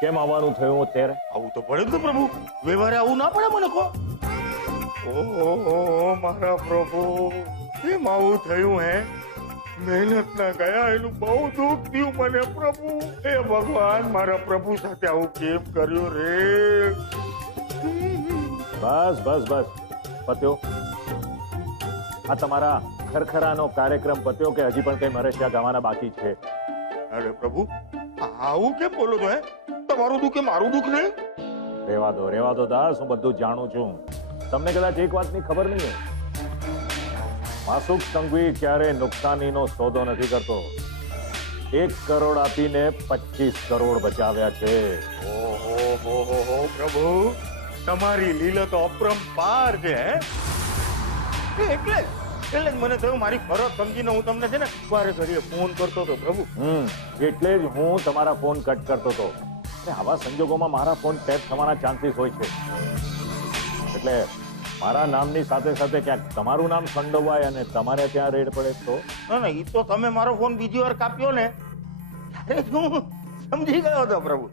કેમ આવવાનું થયું અત્યારે? આવું તો પડે જ ને પ્રભુ, વ્યવહારે આવું ના પડે મને કહો. ઓહો મારા પ્રભુ, કેમ આવું થયું હે? મહેનત ના ગયા એનું બહુ દુઃખ થયું મને પ્રભુ. હે ભગવાન, મારા પ્રભુ સાથે આવું કેમ કર્યું રે? બસ બસ બસ પત્યો. આ તમારા ખરખરાનો કાર્યક્રમ પત્યો કે હજી પણ કઈ મરસિયા ગાવાના બાકી છે? અરે પ્રભુ, આવું કેમ બોલો છો? હે, તમારું દુઃખ કે મારું દુઃખ નહીં? રેવા દો દાસ, હું બધું જાણું છું. તમને કદાચ એક વાતની ખબર નહીં હોય, માસુક સંઘવી ક્યારે નુકસાનીનો સોદો નથી કરતો. 1 કરોડ આપીને 25 કરોડ બચાવ્યા છે. ઓહો પ્રભુ, તમારી લીલા તો અપરંપાર છે. એટલે જ મને થયું મારી ફરજ સમજીને હું તમને છે ને વારે ઘડીએ ફોન કરતો હતો પ્રભુ. એટલે જ હું તમારા ફોન કટ કરતો હતો. આવા સંજોગોમાં મારા ફોન ટેપ થવાના ચાન્સીસ હોય છે. એટલે મારા નામની સાથે સાથે ક્યાંક તમારું નામ સંડોવાય અને તમારે ત્યાં રેડ પડે તો? ના, એ તો તમે મારો ફોન બીજી વાર કાપ્યો ને ત્યારે હું સમજી ગયો હતો પ્રભુ.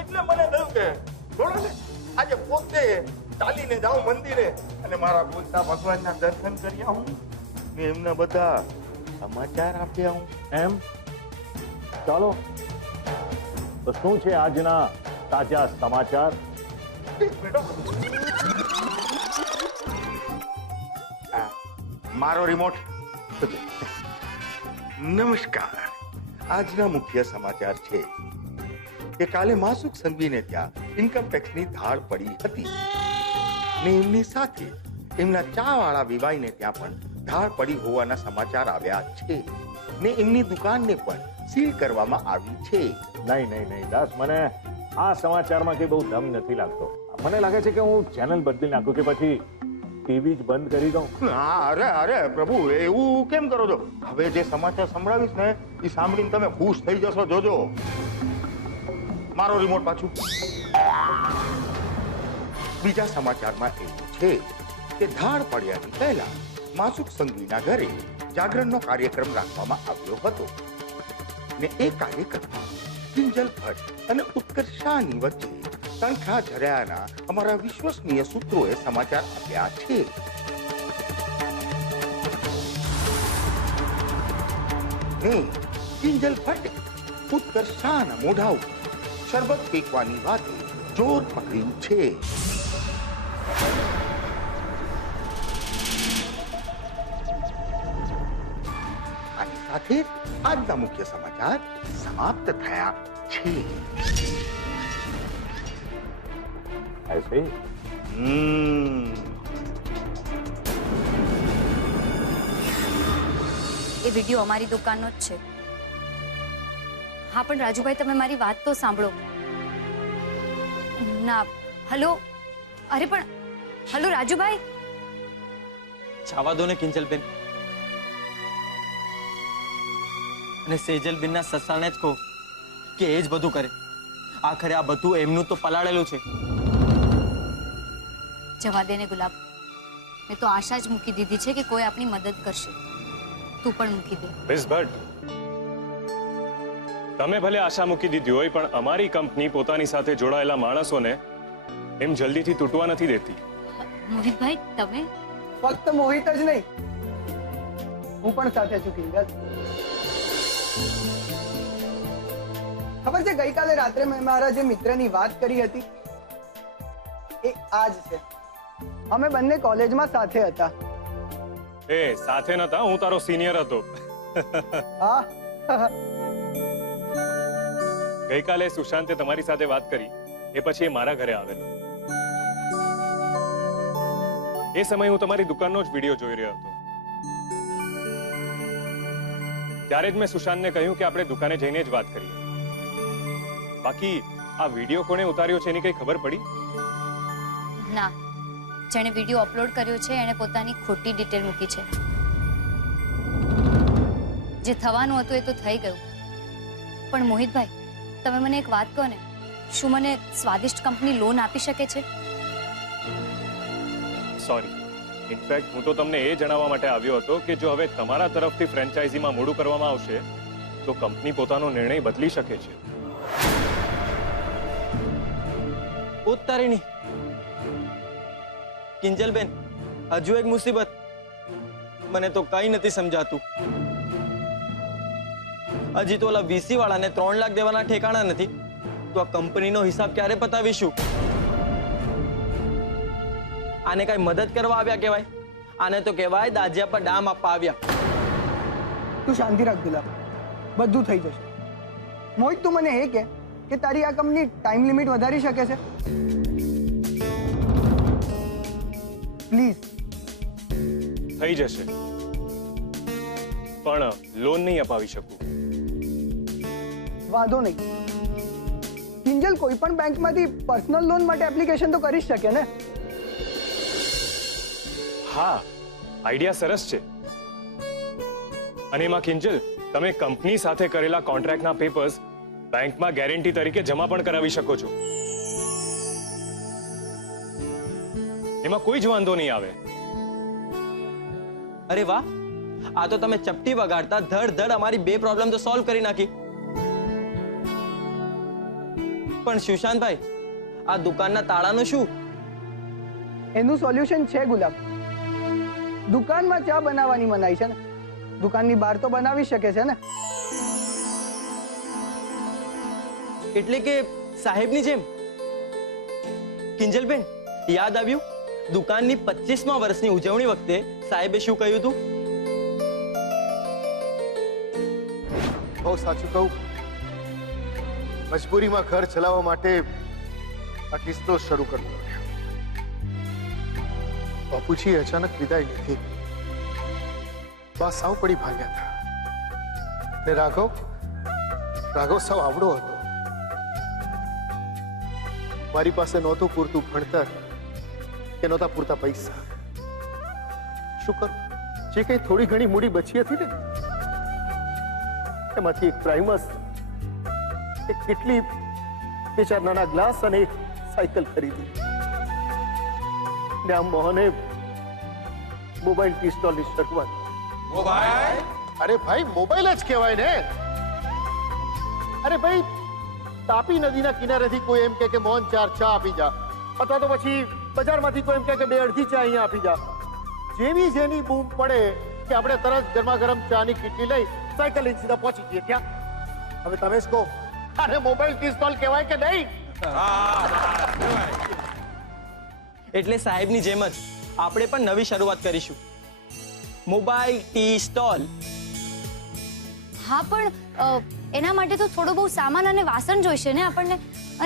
એટલે મને થયું કે થોડો ને આજે પોતે ચાલીને જાઉં મંદિરે અને મારા બોલતા ભગવાનના દર્શન કરી આવું ને એમને બધા સમાચાર આપી આવું. એમ? ચાલો, તો શું છે આજના તાજા સમાચાર? મારો રિમોટ. નમસ્કાર. આજના મુખ્ય સમાચાર છે કે કાલે માસુક સંઘવીને ત્યાં ઇન્કમ ટેક્સની ધાડ પડી હતી ને એમની સાથે એમના ચા વાળા વિવાઈને ત્યાં પણ ધાડ પડી હોવાના સમાચાર આવ્યા છે ને એમની દુકાનને પણ સીલ કરવામાં આવી છે. નહીં દાસ, મને આ સમાચારમાં કઈ બહુ દમ નથી લાગતો. મને લાગે છે કે હું ચેનલ બદલી નાખું કે પછી ટીવી જ બંધ કરી દઉં. અરે પ્રભુ, એવું કેમ કરો છો? હવે જે સમાચાર સંભળાવીશ ને એ સાંભળીને તમે ખુશ થઈ જશો. જોજો. મારો રિમોટ પાછું. બીજા સમાચારમાં એવું છે કે ધાડ પડ્યાની પહેલા માસુક સંઘવીના ઘરે જાગરણનો કાર્યક્રમ રાખવામાં આવ્યો હતો ને એ કાર્યક્રમમાં કિંજલ ભટ્ટ અને ઉત્કર્ષ શાહની વચ્ચે તણખા ઝર્યાના અમારા વિશ્વસનીય સૂત્રોએ સમાચાર આપ્યા છે. ને કિંજલ ભટ્ટે ઉત્કર્ષ શાહના મોઢા ઉપર શરબત ફેંકવાની વાતે જોર પકડ્યું છે. આની સાથે આજના મુખ્ય સમાચાર સમાપ્ત થયા છે. ऐसे એ વિડીયો અમારી દુકાનનો જ છે. હા, પણ રાજુભાઈ, તમે મારી વાત તો સાંભળો. ના, હલો. અરે પણ હલો રાજુભાઈ. છાવા દો ને કિંજલબેન, અને સેજલબેનના સસાને જ કહો કે એ જ બધું કરે. આખરે આ બધું એમનું તો પલાળેલું છે. જવા દે ને ગુલાબ, મેં તો આશા જ મૂકી દીધી છે કે કોઈ આપણી મદદ કરશે. તું પણ મૂકી દે. મિસ ભટ્ટ, તમે ભલે આશા મૂકી દીધી હોય, પણ અમારી કંપની પોતાની સાથે જોડાયેલા માણસોને એમ જલ્દીથી તૂટવા નથી દેતી. મોહિતભાઈ, તમે? ફક્ત મોહિત જ નહીં, હું પણ સાથે છું કિંજલ. ખબર છે, ગઈકાલે રાત્રે મેં મારા જે મિત્રની વાત કરી હતી એ આ જ છે. અમે બંને કોલેજમાં સાથે હતા. એ સાથે નતા, હું તારો સિનિયર હતો. હા. ગઈકાલે સુશાંતે તમારી સાથે વાત કરી એ પછી એ મારા ઘરે આવેલો. એ સમયે હું તમારી દુકાનનો જ વિડીયો જોઈ રહ્યો હતો. ત્યારે જ મેં સુશાંતને કહ્યું કે આપણે દુકાને જઈને જ વાત કરીએ. બાકી આ વિડીયો કોણે ઉતાર્યો છે એની કઈ ખબર પડી? ના, જેણે વિડીયો અપલોડ કર્યો છે એણે પોતાની ખોટી ડિટેલ મૂકી છે. જે થવાનું હતું એ તો થઈ ગયું. પણ મોહિતભાઈ, તમે મને એક વાત કહો ને, શું મને સ્વાદિષ્ટ કંપની લોન આપી શકે છે? સોરી, ઇનફેક્ટ હું તો તમને એ જણાવવા માટે આવ્યો હતો કે જો હવે તમારા તરફથી ફ્રેન્ચાઇઝીમાં મૂડું કરવામાં આવશે તો કંપની પોતાનો નિર્ણય બદલી શકે છે. ઉત્તરીણી કિંજલબેન, હજુ એક મુસીબત. મને તો કઈ નથી સમજાતું. હજી તો ઓલા વીસી વાળાને 3 લાખ દેવાના ઠેકાણા નથી, તો આ કંપનીનો હિસાબ ક્યારે પતાવીશું? આને કઈ મદદ કરવા આવ્યા કહેવાય? આને તો કહેવાય દાજિયા પર ડામ આપવા આવ્યા. તું શાંતિ રાખ ગુલાબ, બધું થઈ જશે. મોહિત, તું મને એ કે તારી આ કંપની ટાઈમ લિમિટ વધારી શકે છે? પ્લીઝ. થઈ જશે, પણ લોન નહીં અપાવી શકું. વાંધો નહીં. કિંજલ કોઈ પણ બેંકમાંથી પર્સનલ લોન માટે એપ્લિકેશન તો કરી જ શકે ને? હા, આઈડિયા સરસ છે. અને એમાં કિંજલ, તમે કંપની સાથે કરેલા કોન્ટ્રાક્ટના પેપર્સ બેંકમાં ગેરંટી તરીકે જમા પણ કરાવી શકો છો. એમાં કોઈ જ વાંધો નહીં આવે. અરે વાહ, આ તો તમે ચપટી વગાડતા ધડ અમારી 2 પ્રોબ્લેમ તો સોલ્વ કરી નાખી. પણ સુશાંતભાઈ, આ દુકાનના તાળાનું શું? એનું સોલ્યુશન છે ગુલાબ. દુકાનમાં ચા બનાવવાની મનાઈ છે ને, દુકાનની બહાર તો બનાવી શકે છે ને. એટલે કે સાહેબની જેમ. કિંજલબેન, યાદ આવ્યું દુકાનની 25મા વર્ષની ઉજવણી વખતે સાહેબે શું કહ્યું હતું? બહુ સાચું કહું, મજબૂરીમાં ઘર ચલાવવા માટે આ કિસ્સો શરૂ કરવો પડ્યો. બાપુજી અચાનક વિદાય લીધી. બા સાવ પડી ભાગ્યા હતા. ને રાઘવ સાવ આવડો હતો. મારી પાસે નહોતું પૂરતું ભણતર કે નહોતા પૂરતા પૈસા. શું કરું? જે કઈ થોડી ઘણી મૂડી બચી હતી ને, એમાંથી એક પ્રાઇમસ, એક કેટલી, 2-4 નાના ગ્લાસ અને એક સાયકલ ખરીદી. ને આમ મોહને મોબાઈલ ટી સ્ટોલની શરૂઆત. મોબાઈલ? અરે ભાઈ, મોબાઈલ જ કહેવાય ને. અરે ભાઈ, તાપી નદીના કિનારેથી કોઈ એમ કે મોહન 4 ચા આપી જા, અથવા તો પછી બજારમાંથી કોઈ એમ કે 2 અડધી ચા અહીંયા આપી જા. જેવી જેની બૂમ પડે કે આપણે તરત ગરમા ગરમ ચાની કીટલી લઈ સાયકલ લઈને સીધા પહોંચી જઈએ ત્યાં. હવે તમે જ કહો, આને મોબાઈલ ટી સ્ટોલ કહેવાય કે નહીં? એટલે સાહેબની જેમ જ આપણે પણ નવી શરૂઆત કરીશું, મોબાઈલ ટી સ્ટોલ. હા, પણ એના માટે તો થોડો બહુ સામાન અને વાસણ જોઈશે ને આપણને,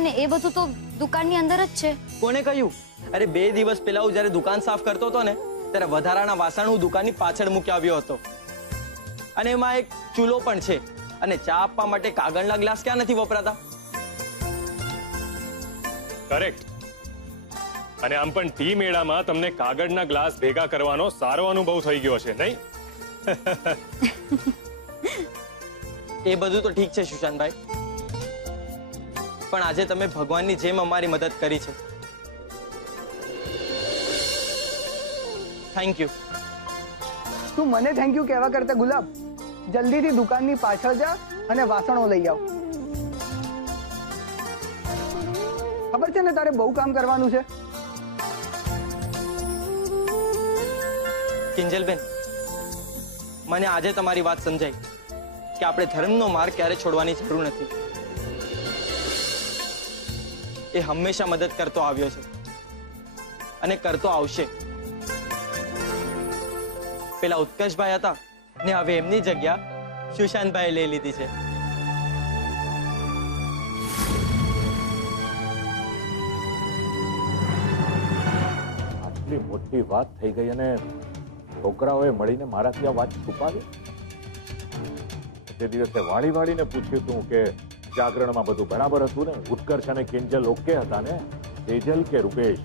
અને એ બધું તો દુકાનની અંદર જ છે. કોને કહ્યું? અરે 2 દિવસ પહેલા હું જ્યારે દુકાન સાફ કરતો હતો ને, ત્યારે વધારાના વાસણ હું દુકાનની પાછળ મૂકી આવ્યો હતો. અને એમાં એક ચૂલો પણ છે. અને ચા આપવા માટે કાગળના ગ્લાસ ક્યાં નથી વપરાતા? કરેક્ટ. અને આમ પણ ટી મેળામાં તમને કાગળના ગ્લાસ ભેગા કરવાનો સારો અનુભવ થઈ ગયો છે, નહીં? એ બધું તો ઠીક છે સુશાંતભાઈ, પણ આજે તમે ભગવાનની જેમ અમારી મદદ કરી છે. Thank you. તું મને થેન્ક યુ કહેવા કરતા ગુલાબ, જલ્દીથી દુકાનની પાછળ જા અને વાસણો લઈ આવ. ખબર છે ને તારે બહુ કામ કરવાનું છે. કિંજલબેન, મને આજે તમારી વાત સમજાઈ કે આપણે ધર્મનો માર્ગ ક્યારે છોડવાની જરૂર નથી. એ હંમેશા મદદ કરતો આવ્યો છે અને કરતો આવશે. પેલા ઉત્કર્ષભાઈ હતા ને હવે એમની જગ્યા સુશાંતભાઈ લઈ લીધી છે. આટલી મોટી વાત થઈ ગઈ અને છોકરાઓએ મળીને મારાથી આ વાત છુપાવી. તે દિવસે વાળીને પૂછ્યું હતું કે જાગરણમાં બધું બરાબર હતું ને? ઉત્કર્ષ અને કિંજલ ઓકે હતા ને? તેજલ કે રૂપેશ,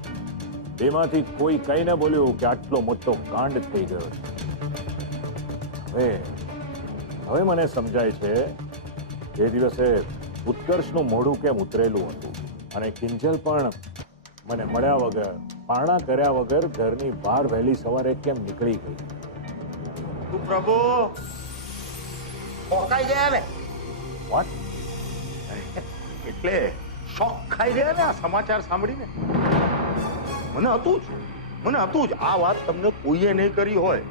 બેમાંથી કોઈ કઈ ન બોલ્યું કે આટલો મોટો કાંડ થઈ ગયો છે. હવે મને સમજાય છે એ દિવસે ઉત્કર્ષનું મોઢું કેમ ઉતરેલું હતું અને કિંજલ પણ મને મળ્યા વગર, પારણા કર્યા વગર ઘરની બહાર વહેલી સવારે કેમ નીકળી ગઈ. તું પ્રભુ પોકાઈ ગયા ને વોટ? એટલે શોક ખાઈ ગયા ને આ સમાચાર સાંભળીને. મને હતું જ આ વાત તમને કોઈએ નહીં કરી હોય